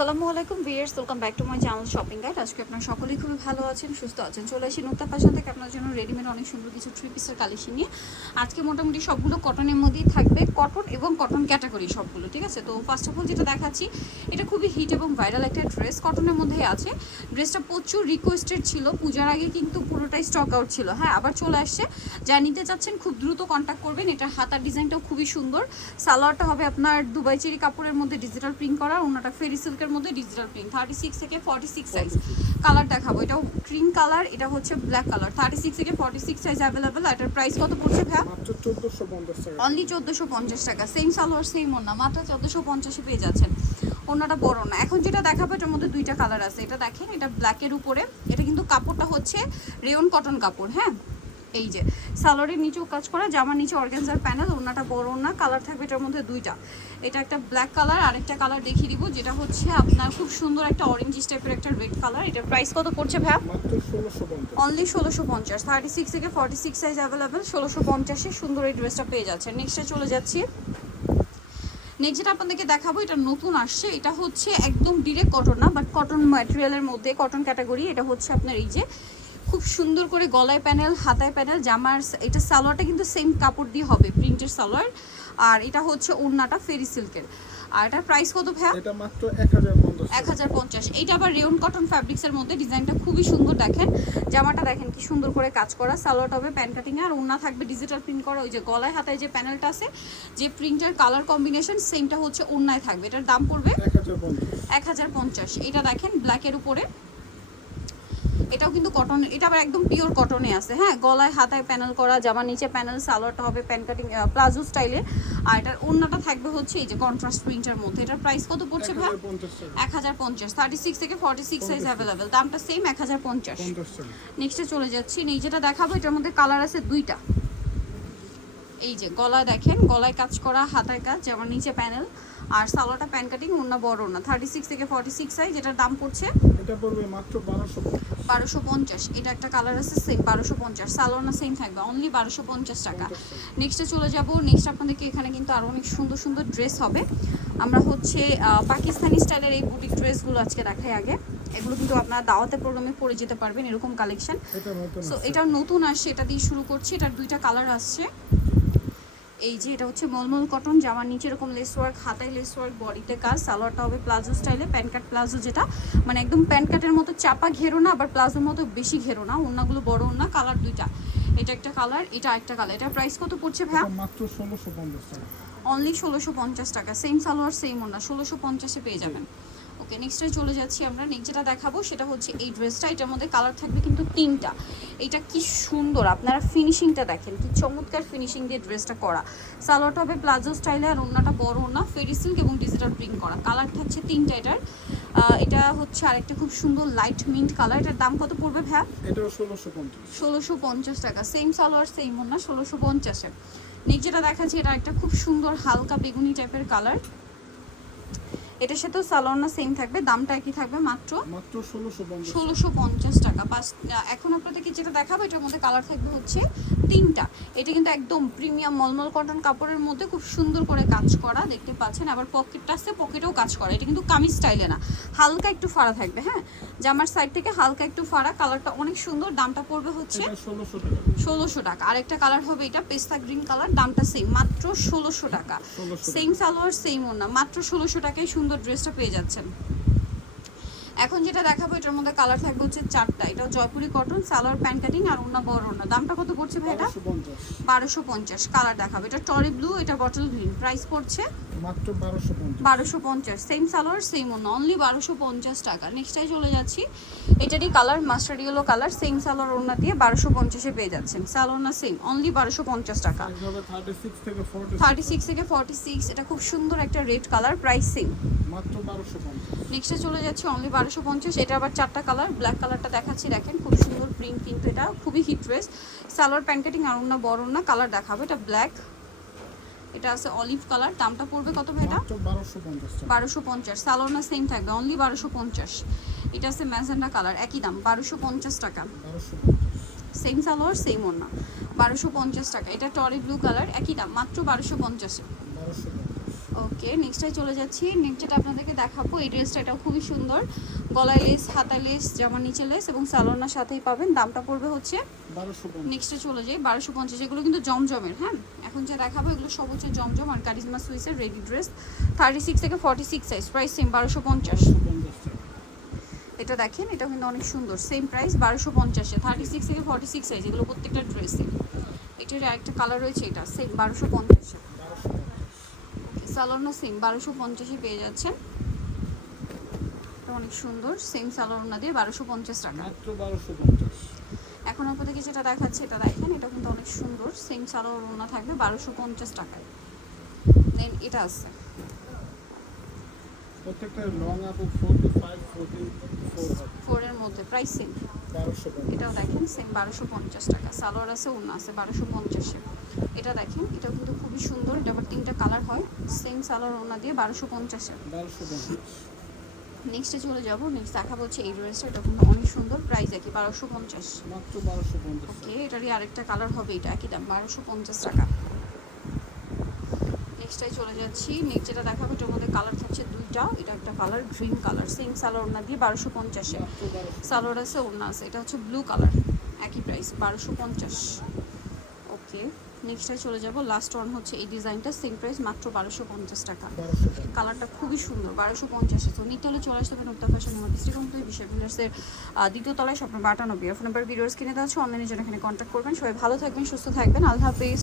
আসসালামু আলাইকুম viewers welcome back to my channel shopping guide আজকে আপনারা সকলেই খুবই ভালো আছেন, সুস্থ আছেন। চলে আসি নুক্তা ফ্যাশন থেকে আপনার জন্য রেডিমেড অনেক সুন্দর কিছু থ্রি পিসের কালেকশন নিয়ে। আজকে মোটামুটি সবগুলো কটনের মধ্যেই থাকবে কটন এবং কটন ক্যাটাগরি সবগুলো, ঠিক আছে? তো ফার্স্ট অফ অল যেটা দেখাচ্ছি, এটা খুবই হিট এবং ভাইরাল একটা ড্রেস কটনের মধ্যেই আছে। ড্রেসটা প্রচুর রিকোয়েস্টেড ছিল, পূজার আগে কিন্তু পুরোটাই স্টক আউট ছিল। হ্যাঁ আবার চলে আসছে। যা নিতে চাচ্ছেন, খুব দ্রুত কন্ট্যাক্ট করবেন। এটার হাতার ডিজাইনটাও খুবই সুন্দর। সালোয়ারটা হবে আপনার দুবাই চেরি কাপড়ের মধ্যে ডিজিটাল প্রিন্ট করা, ওনাটা ফেরি সিল্কের মধ্যে ডিজিটাল প্রিন্ট থার্টি সিক্স থেকে ফর্টি সিক্স সাইজ কালার দেখাবো এটাও ক্রিম কালার এটা হচ্ছে ব্ল্যাক কালার থার্টি সিক্স থেকে ফর্টি সিক্স সাইজ অ্যাভেলেবেল এটার প্রাইস কত পড়ছে ভ্যা অনলি চোদ্দোশো পঞ্চাশ টাকা। সেম সালোয়ার সেম ওনা মাত্র চোদ্দোশো পঞ্চাশে পেয়ে যাচ্ছেন। ওনাটা বড় না। এখন যেটা দেখাবো এটার মধ্যে দুইটা কালার আছে। এটা দেখেন এটা ব্ল্যাকের উপরে। এটা কিন্তু কাপড়টা হচ্ছে রেয়ন কটন কাপড় হ্যাঁ? এই যে সালোয়ারের নিচেও কাজ করা জামার নিচে অর্গানজার প্যানেল ওনাটা বড় না কালার থাকবে এটার মধ্যে দুইটা। এটা একটা ব্ল্যাক কালার আরেকটা কালার দেখিয়ে দিব যেটা হচ্ছে আপনার খুব সুন্দর একটা অরেঞ্জ টাইপের একটা রেড কালার এটার প্রাইস কত পড়ছে ভ্যা অনলি ষোলোশো পঞ্চাশ। থার্টি সিক্স থেকে ফর্টি সিক্স সাইজ অ্যাভেলেবেল ষোলোশো পঞ্চাশে সুন্দর এই ড্রেসটা পেয়ে যাচ্ছে নেক্সটে চলে যাচ্ছি। নেক্সট যেটা আপনাদেরকে দেখাবো এটা নতুন আসছে। এটা হচ্ছে একদম ডিরেক্ট কটন না বাট কটন ম্যাটেরিয়ালের মধ্যে কটন ক্যাটাগরি এটা হচ্ছে আপনার এই যে খুব সুন্দর করে গলায় প্যানেল হাতায় প্যানেল জামার এটা সালোয়ারটা কিন্তু সেম কাপড় দিয়ে হবে প্রিন্টের সালোয়ার। আর এটা হচ্ছে ওড়নাটা ফেরি সিল্কের আর এটার প্রাইস কত ভ্যা এটা মাত্র এক হাজার পঞ্চাশ। এক হাজার পঞ্চাশ। এইটা আবার রেউন কটন ফ্যাব্রিক্সের মধ্যে ডিজাইনটা খুবই সুন্দর দেখেন। জামাটা দেখেন কি সুন্দর করে কাজ করা সালোয়ারটা হবে প্যান কাটিং আর ওড়না থাকবে ডিজিটাল প্রিন্ট করা ওই যে গলায় হাতায় যে প্যানেলটা আছে যে প্রিন্টের কালার কম্বিনেশন সেমটা হচ্ছে ওড়নায় থাকবে। এটার দাম পড়বে এক হাজার পঞ্চাশ। এক হাজার পঞ্চাশ। এটা দেখেন ব্ল্যাকের উপরে। এটাও কিন্তু কটন এটা আবার একদম পিওর কটনে আছে। হ্যাঁ গলায় হাতায় প্যানেল করা জামার নিচে প্যানেল সালোয়ারটা হবে প্যান কাটিং প্লাজো স্টাইলে আর এটার অন্যটা থাকবে হচ্ছে এই যে কন্ট্রাস্ট প্রিন্টের মধ্যে। এটার প্রাইস কত পড়ছে ভাই? এক হাজার পঞ্চাশ থার্টি সিক্স থেকে ফর্টি সিক্স সাইজ অ্যাভেলেবেল দামটা সেম এক হাজার পঞ্চাশ। নেক্সটে চলে যাচ্ছি। যেটা দেখাবো এটার মধ্যে কালার আছে দুইটা। এই যে গলা দেখেন গলায় কাজ করা হাতায় কাজ যেমন নিচে প্যানেল আর সালোয়ারটা প্যান কাটিং অন্য বড় না থার্টি সিক্স থেকে ফর্টি সিক্স সাইজ এটার দাম পড়ছে এটা পড়বে মাত্র বারোশো পঞ্চাশ। বারোশো পঞ্চাশ। এটা একটা কালার আছে সেম বারোশো পঞ্চাশ। সালোয়ার না সেম থাকবে অনলি বারোশো পঞ্চাশ টাকা। নেক্সটে চলে যাব। নেক্সট আপনাদেরকে এখানে কিন্তু আরও অনেক সুন্দর সুন্দর ড্রেস হবে। আমরা হচ্ছে পাকিস্তানি স্টাইলের এই বুটিক ড্রেসগুলো আজকে দেখাই আগে। এগুলো কিন্তু আপনারা দাওয়াতে প্রোগ্রামে পরে যেতে পারবেন এরকম কালেকশন সো এটা নতুন আসছে এটা দিয়ে শুরু করছি। এটার দুইটা কালার আসছে। এই যে এটা হচ্ছে মলমল কটন জামার নিচে এরকম লেস ওয়ার্ক হাতায় লেস ওয়ার্ক বডিতে কাজ সালোয়ারটা হবে প্লাজো স্টাইলে প্যান্ট কাট প্লাজো যেটা মানে একদম প্যান্ট কাটের মতো চাপা ঘেরো না আবার প্লাজোর মতো বেশি ঘেরো না ওনাগুলো বড় ওনা কালার দুইটা। এটা একটা কালার এটা একটা কালার এটা প্রাইস কত পড়ছে ভাই মাত্র ষোলোশো পঞ্চাশ টাকা। অনলি ষোলোশো পঞ্চাশ টাকা। সেম সালোয়ার সেম ওনা ষোলোশো পঞ্চাশে পেয়ে যাবেন। ওকে নেক্সটে চলে যাচ্ছি আমরা। নেক্সট যেটা দেখাবো সেটা হচ্ছে এই ড্রেসটা এটার মধ্যে কালার থাকবে কিন্তু তিনটা। এটা কি সুন্দর। আপনারা ফিনিশিংটা দেখেন কি চমৎকার ফিনিশিং দিয়ে ড্রেসটা করা। সালোয়ারটা হবে প্লাজো স্টাইলে আর ওনাটা বড় ওনা ফেরি সিল্ক এবং ডিজিটাল প্রিন্ট করা। কালার থাকছে তিনটা এটার। এটা হচ্ছে আরেকটা খুব সুন্দর লাইট মিন্ট কালার এটার দাম কত পড়বে ভ্যা পঞ্চাশ। ষোলোশো পঞ্চাশ টাকা। সেম সালোয়ার সেম ওনা ষোলোশো পঞ্চাশে নেক্সট যেটা দেখাচ্ছি এটা একটা খুব সুন্দর হালকা বেগুনি টাইপের কালার এটার সাথেও সালোয়ার না সেম থাকবে। দামটা একই থাকবে মাত্র মাত্র ষোলোশো পঞ্চাশ টাকা। পাঁচ এখন আপনাদেরকে যেটা দেখাবো এটার মধ্যে কালার থাকবে হচ্ছে তিনটা। এটা কিন্তু একদম প্রিমিয়াম মলমল কটন কাপড়ের মধ্যে খুব সুন্দর করে কাজ করা দেখতে পাচ্ছেন। আবার পকেটটা আছে পকেটেও কাজ করা। এটা কিন্তু কামিজ স্টাইলে না। হালকা একটু ফাড়া থাকবে হ্যাঁ? জামার সাইড থেকে হালকা একটু ফাড়া কালারটা অনেক সুন্দর। দামটা পড়বে হচ্ছে ষোলোশো টাকা। টাকা। আরেকটা কালার হবে এটা পেস্তা গ্রিন কালার দামটা সেম মাত্র ষোলোশো টাকা। সেম সালোয়ার সেম ওনা মাত্র ষোলোশো টাকায় সুন্দর ড্রেসটা পেয়ে যাচ্ছেন। এখন যেটা দেখাবো এটার মধ্যে কালার থাকবে হচ্ছে চারটা। এটা Jaipuri cotton salwar pant cutting আর ওনা বড় ওনা দামটা কত পড়ছে ভাই এটা? বারোশো পঞ্চাশ। কালার দেখাবো। এটা টরি ব্লু এটা বটল গ্রিন প্রাইস পড়ছে? মাত্র বারোশো পঞ্চাশ। সেম সালোয়ার সেম ওনা অনলি বারোশো পঞ্চাশ টাকা। নেক্সটাই চলে যাচ্ছি। এটারই colour mustard yellow colour same salwar ওনা দিয়ে বারোশো পঞ্চাশে পেয়ে যাচ্ছেন। সালোয়ার না সেম অনলি বারোশো পঞ্চাশ টাকা। থার্টি সিক্স থেকে ফোর্টি সিক্স এটা খুব সুন্দর একটা রেড কালার প্রাইস সেম নেক্সটে চলে যাচ্ছে অনলি বারোশো পঞ্চাশ এটা আবার চারটা কালার ব্ল্যাক কালারটা দেখাচ্ছি। দেখেন খুব সুন্দর প্রিন্ট কিন্তু এটা খুবই hit dress salwar pant cutting আর অন্য বড় না কালার দেখাবো এটা ব্ল্যাক এটা আছে অলিভ কালার দামটা পড়বে কত ভাই এটা? বারোশো পঞ্চাশ টাকা। সালোয়ার না সেম থাকবে অনলি বারোশো পঞ্চাশ। এটা আছে ম্যাজেন্ডা কালার একই দাম বারোশো পঞ্চাশ টাকা। সেম সালোয়ার সেম ওনা বারোশো পঞ্চাশ টাকা। এটা টরি ব্লু কালার একই দাম মাত্র বারোশো বারোশো পঞ্চাশ। ওকে নেক্সটটাই চলে যাচ্ছি। নেক্সট যেটা আপনাদেরকে দেখাবো। এই ড্রেসটা এটাও খুবই সুন্দর। গলায় লেস হাতায় লেস জামার নিচে লেস এবং সালোনার সাথেই পাবেন। দামটা পড়বে হচ্ছে বারোশো পঞ্চাশ। নেক্সটে চলে যাই বারোশো পঞ্চাশ। এগুলো কিন্তু জমজমের হ্যাঁ? এখন যে দেখাবো এগুলো সব হচ্ছে জমজম আর কারিজমা সুইসের রেডি ড্রেস থার্টি সিক্স থেকে forty six size price same বারোশো পঞ্চাশ। এটা দেখেন এটা কিন্তু অনেক সুন্দর। সেম প্রাইস বারোশো পঞ্চাশে। থার্টি সিক্স থেকে ফর্টি সিক্স সাইজ এগুলো প্রত্যেকটা ড্রেসে এটার একটা কালার রয়েছে এটা সেম বারোশো পঞ্চাশে। সালোনা সেম বারোশো পঞ্চাশে পেয়ে যাচ্ছেন। এটা অনেক সুন্দর সেম সালোনা দিয়ে বারোশো পঞ্চাশ টাকা। মাত্র বারোশো পঞ্চাশ। এখন আপনাদেরকে যেটা দেখাচ্ছে এটা দেখেন এটা কিন্তু অনেক সুন্দর সেম সালোনা থাকবে বারোশো পঞ্চাশ টাকায়। দেন এটা আছে। প্রত্যেকটা লং আপু মধ্যে প্রাইস সেম এটাও দেখেন সেম বারোশো পঞ্চাশ টাকা। সালোয়ার আছে ওনা আছে বারোশো পঞ্চাশে। এটা দেখেন এটা কিন্তু খুবই সুন্দর এটা আবার তিনটা কালার হয় সেম সালোয়ার ওনা দিয়ে বারোশো পঞ্চাশে নেক্সটে চলে যাব নেক্সট দেখাবো হচ্ছে এই ড্রেসটা এটা কিন্তু অনেক সুন্দর প্রাইস একই বারোশো পঞ্চাশ। মাত্র বারোশো পঞ্চাশ ওকে এটারই আরেকটা কালার হবে এটা একই দাম বারোশো পঞ্চাশ টাকা। নেক্সটটাই চলে যাচ্ছি নেক্সট যেটা দেখাবো এটার মধ্যে কালার থাকছে দুইটা এটা একটা colour green colour same salwar ওনা দিয়ে বারোশো পঞ্চাশে সালোয়ার আছে ওড়না আছে এটা হচ্ছে ব্লু কালার একই প্রাইস বারোশো পঞ্চাশ। ওকে নেক্সটটাই চলে যাব। লাস্ট ওয়ান হচ্ছে এই ডিজাইনটা সেম প্রাইস মাত্র বারোশো পঞ্চাশ টাকা। কালারটা খুবই সুন্দর, বারোশো পঞ্চাশ। নিতে হলে চলে আসতে হবে নুক্তা ফ্যাশন আমার ডিস্ট্রিক্ট কমপ্লিট বিশ্ব দ্বিতীয় তলায়, স্বপ্ন বাটানো, বিয়ার ফোন নাম্বার ভিডিওস কিনে দেওয়া হচ্ছে অনলাইনে জন্য এখানে কন্ট্যাক্ট করবেন। সবাই ভালো থাকবেন, সুস্থ থাকবেন। আল্লাহ হাফিজ।